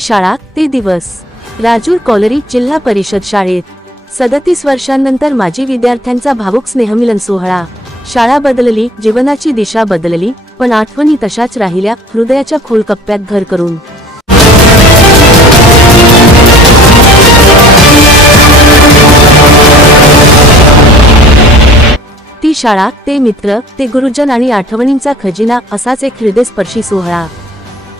शाळा ते दिवस राजूर कॉलरी जिल्हा परिषद शाळेत 37 वर्षांनंतर माजी विद्यार्थ्यांचा भावुक स्नेहमिलन सोहळा। शाळा बदलली, जीवनाची दिशा बदलली, पण आठवणी तशाच राहिल्या हृदयाच्या खोल कप्प्यात घर करून। ती शाळा, ते मित्र, ते गुरुजन आणि आठवणींचा खजिना असाच एक हृदयस्पर्शी सोहळा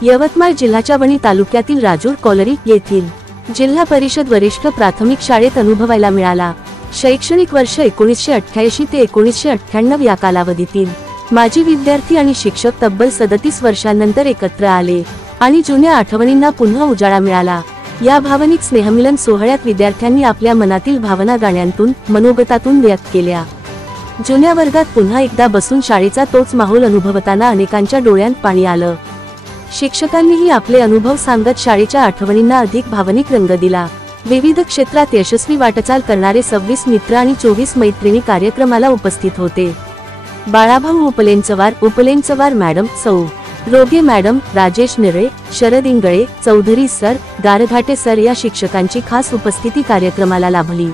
यवतमाळ जिल्ह्याच्या वणी तालुक्यातील राजूर कॉलरी येथील जिल्हा परिषद वरिष्ठ प्राथमिक शाळेत अनुभवायला मिळाला। शैक्षणिक वर्ष 1988 ते 1998 या कालावधीतील माजी विद्यार्थी आणि शिक्षक तब्बल 37 वर्षांनंतर एकत्र आले आणि जुन्या आठवणींना पुन्हा उजाळा मिळाला। या भावनिक स्नेहमिलन सोहळ्यात विद्यार्थ्यांनी आपल्या मनातील भावना गाण्यांतून, मनोगतातून व्यक्त केल्या। जुन्या वर्गात पुन्हा एकदा बसून शाळेचा तोच माहोल अनुभवताना अनेकांच्या डोळ्यांत पाणी आलं। शिक्षकांनीही आपले अनुभव सांगत शाळेच्या आठवणींना अधिक भावनिक रंग दिला। विविध क्षेत्रात यशस्वी वाटचाल करणारे 26 मित्र आणि 24 मैत्रिणी कार्यक्रमाला उपस्थित होते। बाळाभाऊ उपलेंचवार मॅडम, सौ रोगे मॅडम, राजेश निळे, शरद इंगळे, चौधरी सर, गारघाटे सर या शिक्षकांची खास उपस्थिती कार्यक्रमाला लाभली।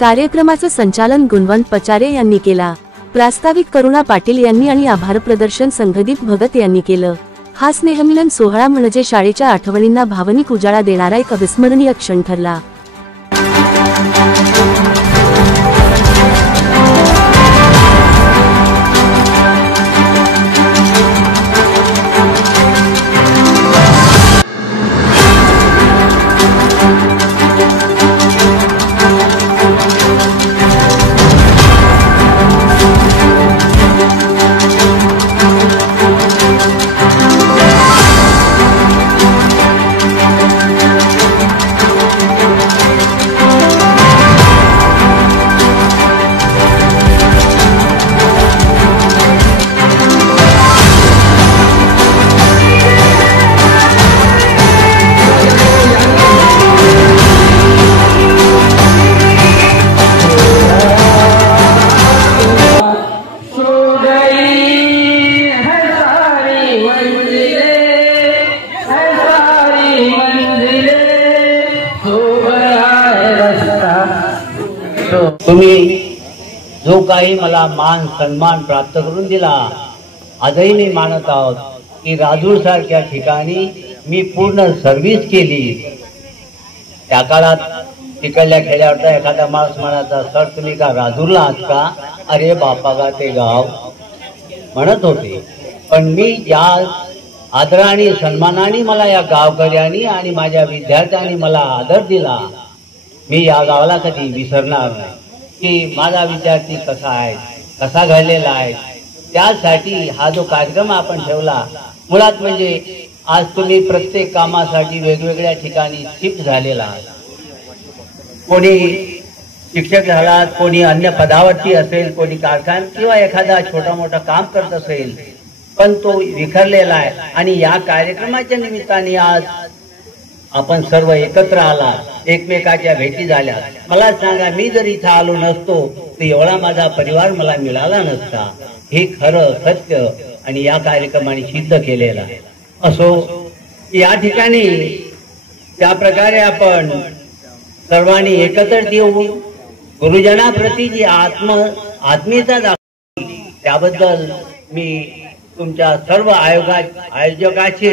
कार्यक्रमाचं संचालन गुणवंत पचारे यांनी केला। प्रास्ताविक करुणा पाटील यांनी आणि आभार प्रदर्शन संघदीप भगत यांनी केलं। हा स्नेहमिलन सोहळा म्हणजे शाळेच्या आठवणींना भावनिक उजाळा देणारा एक अविस्मरणीय क्षण ठरला। तुम्ही जो काही मला मान सन्मान प्राप्त करून दिला, आजही मी मानत आहोत की राजूर सारख्या ठिकाणी मी पूर्ण सर्व्हिस केली। त्या काळात तिकडल्या खेड्यावरचा एखादा माणूस म्हणायचा, सर तुम्ही का राजूरला आहात का? अरे बापा का ते गाव म्हणत होते। पण मी या आदराने सन्मानाने मला या गावकऱ्यांनी आणि माझ्या विद्यार्थ्यांनी मला आदर दिला, मी या गावाला कधी विसरणार नाही की माझा विद्यार्थी कसा आहे, कसा घडलेला आहे। त्यासाठी हा जो कार्यक्रम आपण ठेवला, मुळात म्हणजे आज तुम्ही प्रत्येक कामासाठी वेगवेगळ्या ठिकाणी शिफ्ट झालेला आहात। कोणी शिक्षक झालात, कोणी अन्य पदावरती असेल, कोणी कारखान्यात किंवा एखादा छोटा मोठा काम करत असेल, पण तो विखरलेला आहे। आणि या कार्यक्रमाच्या निमित्ताने आज आपण सर्व एकत्र आला, एकमेकाच्या भेटी झाल्या। मला सांगा, मी जर इथं आलो नसतो तर एवढा माझा परिवार मला मिळाला नसता। हे खरं सत्य आणि या कार्यक्रमाने सिद्ध केलेलं आहे। असो, या ठिकाणी त्या प्रकारे आपण सर्वांनी एकत्र येऊन गुरुजनाप्रती जी आत्मीयता दाखवली, त्याबद्दल मी तुमच्या सर्व आयोजकाचे,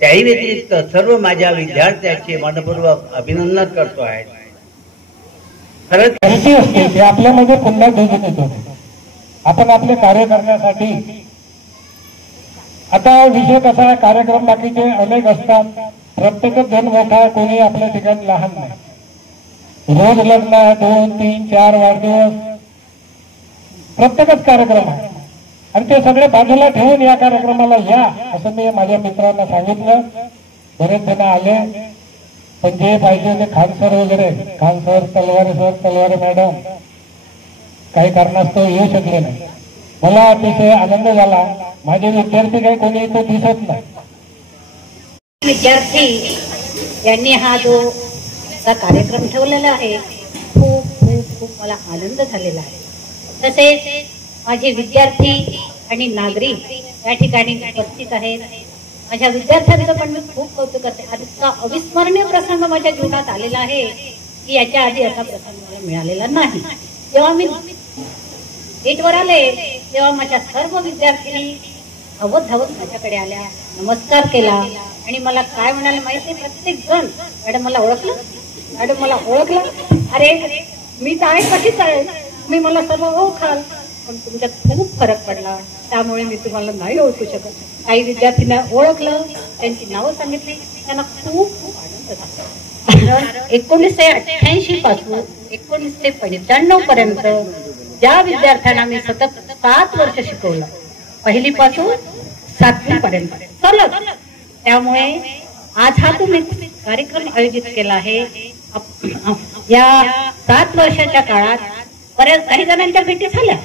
त्याही व्यतिरिक्त सर्व माझ्या विद्यार्थ्यांचे मनपूर्वक अभिनंदन करतो आहे। खरंच असते आपल्यामध्ये पुन्हा दिसून येतो। आपण आपले कार्य करण्यासाठी आता विषय कसा आहे, कार्यक्रम बाकीचे अनेक असतात, प्रत्येकच जण मोठा, कोणी आपल्या ठिकाणी लहान नाही। रोज लग्न आहे, 2, 3, 4 वाढदिवस, प्रत्येकच कार्यक्रम आहे आणि ते सगळे बाजूला ठेवून या कार्यक्रमाला या असं मी माझ्या मित्रांना सांगितलं। बरेच जण आले, पण जे पाहिजे ते खान सर वगैरे, खान सर, तलवारे मॅडम काही कारणास्तव येऊ शकले नाही। मला अतिशय आनंद झाला। माझे विद्यार्थी काही कोणी इथे दिसत नाही। विद्यार्थी यांनी हा जो कार्यक्रम ठेवलेला आहे, खूप खूप खूप मला आनंद झालेला आहे। तसेच माझे विद्यार्थी आणि नागरिक या ठिकाणी उपस्थित आहेत। माझ्या विद्यार्थ्यांचं पण मी खूप कौतुक करते. इतका अविस्मरणीय प्रसंग माझ्या जीवनात आलेला आहे की याच्या आधी असा प्रसंग मला मिळालेला नाही. जेव्हा मी गेटवर आले तेव्हा माझ्या सर्व विद्यार्थिनी धावत धावत माझ्याकडे आल्या, नमस्कार केला आणि मला काय म्हणाले माहिती, प्रत्येक जण मॅडम मला ओळखलं, मॅडम मला ओळखलं. अरे मी तर आहे, कशीच आहे, तुम्ही मला सर्व ओळखाल, पण तुमच्यात खूप फरक पडला त्यामुळे मी तुम्हाला नाही ओळखू शकत. काही विद्यार्थ्यांना ओळखलं, त्यांची नावं सांगितली, त्यांना खूप खूप आनंद झाला. 1988 पासून 1995 पर्यंत ज्या विद्यार्थ्यांना मी सतत 7 वर्ष शिकवलं, पहिलीपासून 7वी पर्यंत सलग, त्यामुळे आज हा तुम्ही कार्यक्रम आयोजित केला आहे. या 7 वर्षाच्या काळात बऱ्याच काही जणांच्या भेटी झाल्या.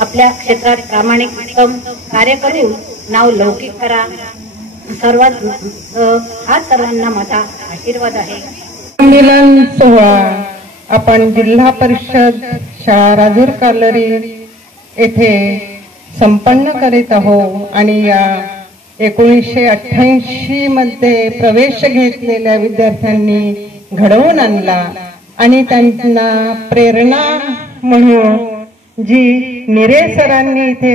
आपल्या क्षेत्रात प्रामाणिक उत्तम कार्य करून नाव लौकिक करा, सर्वात हा सर्वांना माझा आशीर्वाद आहे. मिलन सोहळा आपण जिल्हा परिषद शाळा राजूर कॉलरी येथे संपन्न करीत आहोत आणि या 1988 मध्ये प्रवेश घेतलेल्या विद्यार्थ्यांनी घडवून आणला आणि त्यांना प्रेरणा म्हणून जी निरे सरांनी इथे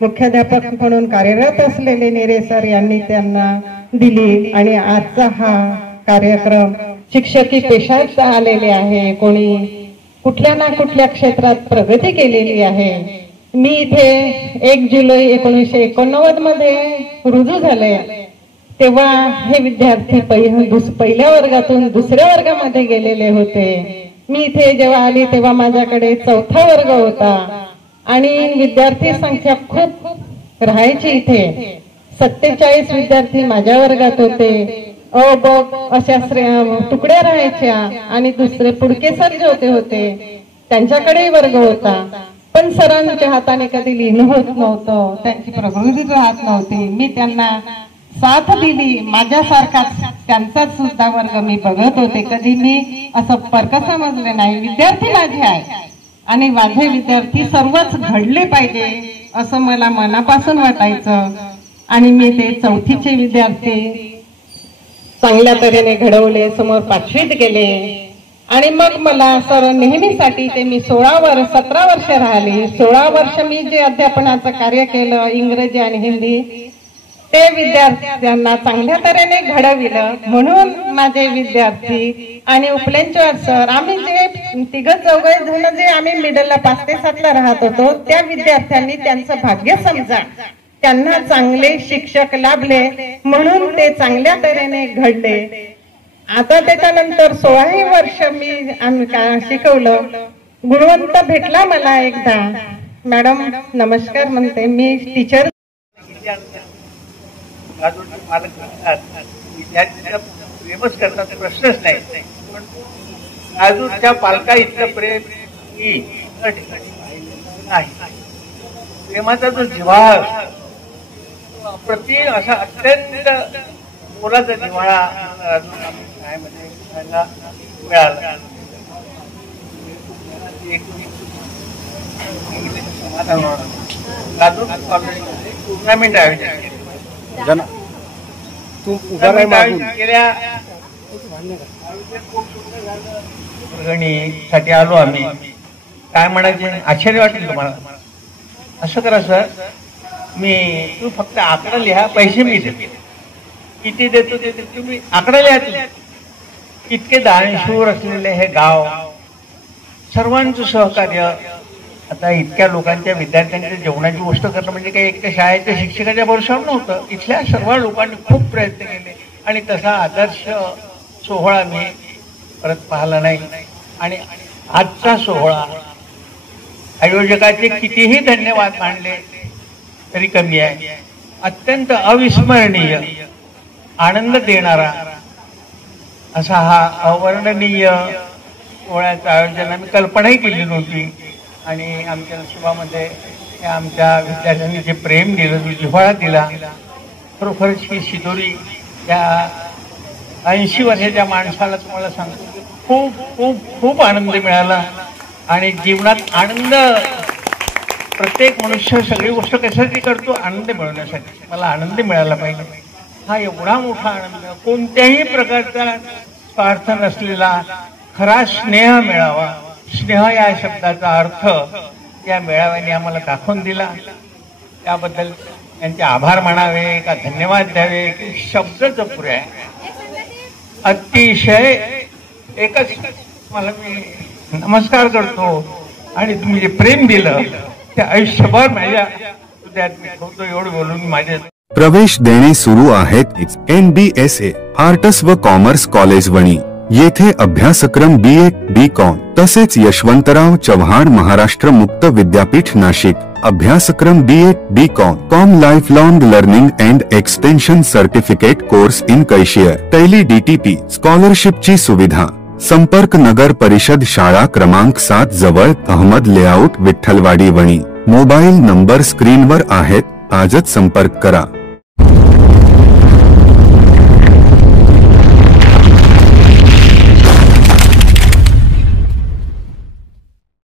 मुख्याध्यापक म्हणून कार्यरत असलेले निरे सर यांनी त्यांना दिली आणि आजचा हा कार्यक्रम शिक्षकी पेशात आलेले आहे, कोणी कुठल्या ना कुठल्या क्षेत्रात प्रगती केलेली आहे. मी इथे 1 जुलै 1989 मध्ये रुजू झाले, तेव्हा हे विद्यार्थी पहिल्या वर्गातून दुसऱ्या वर्गामध्ये गेलेले होते. मी इथे जेव्हा आली तेव्हा माझ्याकडे 4था वर्ग होता आणि विद्यार्थी संख्या खूप राहायची. इथे 47 विद्यार्थी माझ्या वर्गात होते. अ ब अशा तुकड्या राहायच्या आणि दुसरे पुडके सर जे होते त्यांच्याकडेही वर्ग होता, पण सरांच्या हाताने कधी लिहिणं होत नव्हतं, त्यांची प्रगती राहत नव्हती. मी त्यांना साथ दिली, माझ्यासारखाच त्यांचाच सुद्धा वर्ग मी बघत होते. कधी मी असं फरक समजले नाही. विद्यार्थी माझे आहे आणि माझे विद्यार्थी सर्वच घडले पाहिजे असं मला मनापासून वाटायचं आणि मी ते 4थीचे विद्यार्थी चांगल्या तऱ्हेने घडवले, समोर 5वीत गेले आणि मग मला सर नेहमीसाठी ते मी 17 वर्ष राहिली. 16 वर्ष मी जे अध्यापनाचं कार्य केलं इंग्रजी आणि हिंदी, ते विद्यार्थ्यांना चांगल्या तऱ्हेने घडविलं. म्हणून माझे विद्यार्थी आणि उपलेंचवार सर, आम्ही जे 3-4 जण जे आम्ही मिडलला 5 ते 7 ला राहत होतो, त्या विद्यार्थ्यांनी त्यांचं भाग्य समजा, त्यांना चांगले शिक्षक लाभले म्हणून ते चांगल्या तऱ्हेने घडले. आता त्याच्यानंतर 16ही वर्ष मी शिकवलं. गुणवंत भेटला मला एकदा, मॅडम नमस्कार म्हणते, मी टीचर. विद्यार्थ्यांना प्रेमच करतात, प्रश्नच नाही, पण राजूरच्या पालका इतकं प्रेम की नाही. प्रेमाचा जो जिव्हाळा प्रति असा अत्यंत मोलाचा जिव्हाळा मिळाला. राजूर कॉलेजमध्ये टुर्नामेंट आयोजित केल्या. वर्गणीसाठी आलो आम्ही. काय म्हणायचे, आश्चर्य वाटेल तुम्हाला. असं करा सर, तू फक्त आकडा लिहा, पैसे मी देते, किती देतो ते तुम्ही आकडा लिहा. इतके दानशूर असलेले हे गाव, सर्वांचं सहकार्य. आता इतक्या लोकांच्या विद्यार्थ्यांच्या जेवणाची गोष्ट करणं म्हणजे काही एकट्या शाळेच्या शिक्षकाच्या भरोशावर नव्हतं. इथल्या सर्व लोकांनी खूप प्रयत्न केले आणि तसा आदर्श सोहळा मी परत पाहिला नाही. आणि आजचा सोहळा आयोजकाचे कितीही धन्यवाद मानले तरी कमी आहे. अत्यंत अविस्मरणीय, आनंद देणारा असा हा अवर्णनीय सोहळ्याचं आयोजन आम्ही कल्पनाही केली नव्हती. आणि आमच्या नशिबामध्ये आमच्या विद्यार्थ्यांनी जे प्रेम दिलं, जो जिव्हाळा दिला, खरोखरच ही शिदोरी या 80 वर्षाच्या माणसाला तुम्हाला सांगतो खूप खूप खूप आनंद मिळाला. आणि जीवनात आनंद प्रत्येक मनुष्य सगळी गोष्ट कशासाठी करतो? आनंद मिळवण्यासाठी. मला आनंद मिळाला पाहिजे, हा एवढा मोठा आनंद. कोणत्याही प्रकारचा स्वार्थ नसलेला खरा स्नेह मिळावा. स्नेह या शब्दाचा अर्थ या मेळाव्याने आम्हाला दाखवून दिला. त्याबद्दल त्यांचे आभार मानावे का धन्यवाद द्यावे की शब्दच अपुरे आहे. अतिशय एकच मला मी नमस्कार करतो आणि तुम्ही जे प्रेम दिलं ते आयुष्यभर माझ्या हृदयात मी ठेवतो. एवढं बोलून माझे प्रवेश देणे सुरू आहेत. NBSA आर्ट्स व कॉमर्स कॉलेज वणी येथे अभ्यासक्रम BA BCom तसेच यशवंतराव चव्हाण महाराष्ट्र मुक्त विद्यापीठ नाशिक अभ्यासक्रम BA BCom life long learning and extension certificate course in cashier tally DTP स्कॉलरशिपची सुविधा. संपर्क नगर परिषद शाळा क्रमांक 7 जवळ Ahmad layout Vitthalwadi Wani. Mobile number स्क्रीनवर आहेत. आजच संपर्क करा.